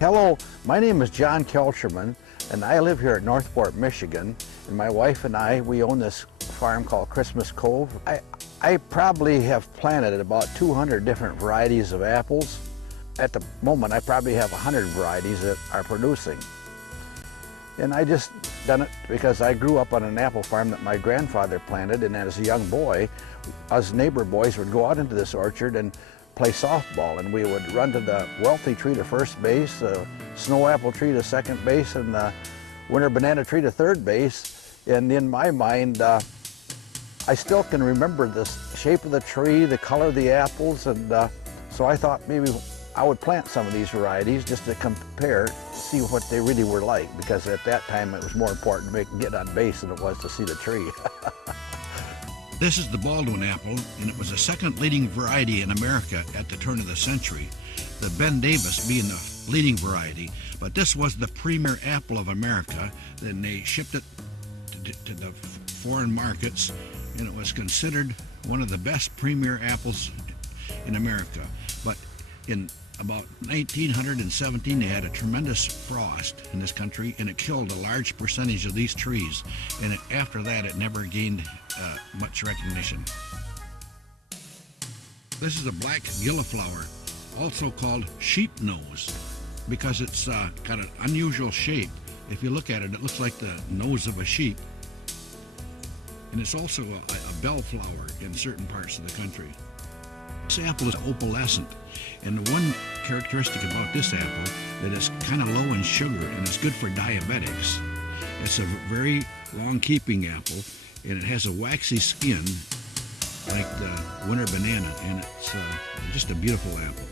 Hello, my name is John Kelcherman, and I live here at Northport, Michigan. And my wife and we own this farm called Christmas Cove. I probably have planted about 200 different varieties of apples. At the moment, I probably have 100 varieties that are producing. And I just done it because I grew up on an apple farm that my grandfather planted, and as a young boy, us neighbor boys would go out into this orchard and play softball, and we would run to the wealthy tree to first base, the snow apple tree to second base, and the winter banana tree to third base. And in my mind, I still can remember the shape of the tree, the color of the apples, and so I thought maybe I would plant some of these varieties just to compare, see what they really were like, because at that time it was more important to get on base than it was to see the tree. This is the Baldwin apple, and it was the second leading variety in America at the turn of the century, the Ben Davis being the leading variety. But this was the premier apple of America. Then they shipped it to the foreign markets, and it was considered one of the best premier apples in America. But in about 1917, they had a tremendous frost in this country, and it killed a large percentage of these trees. And after that, it never gained much recognition. This is a black gilliflower, also called sheep nose, because it's got an unusual shape. If you look at it, it looks like the nose of a sheep. And it's also a bellflower in certain parts of the country. This apple is opalescent, and the one characteristic about this apple that it's kind of low in sugar, and it's good for diabetics. It's a very long-keeping apple, and it has a waxy skin like the winter banana, and it's just a beautiful apple.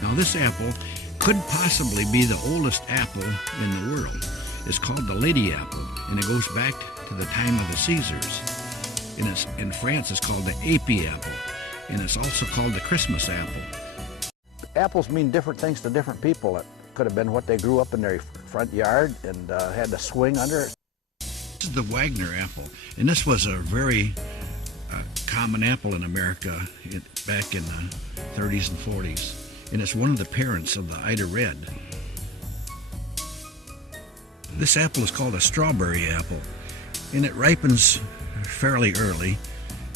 Now this apple could possibly be the oldest apple in the world. It's called the lady apple, and it goes back to the time of the Caesars. And in France, it's called the Api apple, and it's also called the Christmas apple. Apples mean different things to different people. It could have been what they grew up in their front yard and had the swing under it. This is the Wagner apple, and this was a very common apple in America back in the 30s and 40s, and it's one of the parents of the Ida Red. This apple is called a strawberry apple, and it ripens fairly early,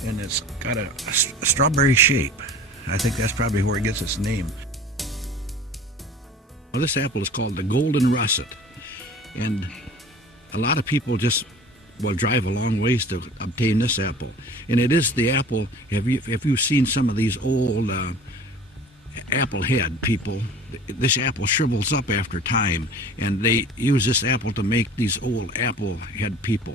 and it's got a strawberry shape. I think that's probably where it gets its name. Well, this apple is called the golden russet, and a lot of people just will drive a long ways to obtain this apple. And it is the apple, have you seen some of these old apple head people? This apple shrivels up after time, and they use this apple to make these old apple head people.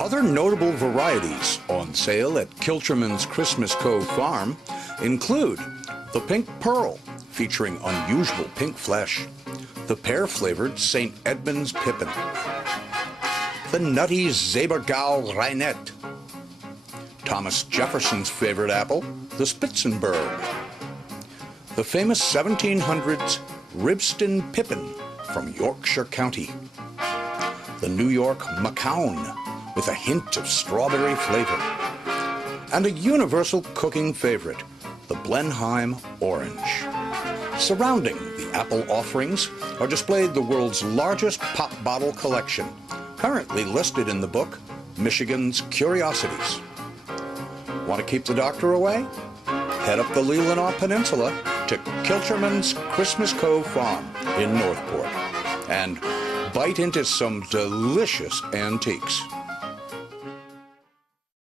Other notable varieties on sale at Kelcherman's Christmas Cove Farm include the Pink Pearl, featuring unusual pink flesh, the pear-flavored St. Edmund's Pippin, the nutty Zabergau Reinette, Thomas Jefferson's favorite apple, the Spitzenberg, the famous 1700s Ribston Pippin from Yorkshire County, the New York Macaon with a hint of strawberry flavor, and a universal cooking favorite, the Blenheim Orange. Surrounding the apple offerings are displayed the world's largest pop bottle collection, currently listed in the book, Michigan's Curiosities. Want to keep the doctor away? Head up the Leelanau Peninsula to Kelcherman's Christmas Cove Farm in Northport and bite into some delicious antiques.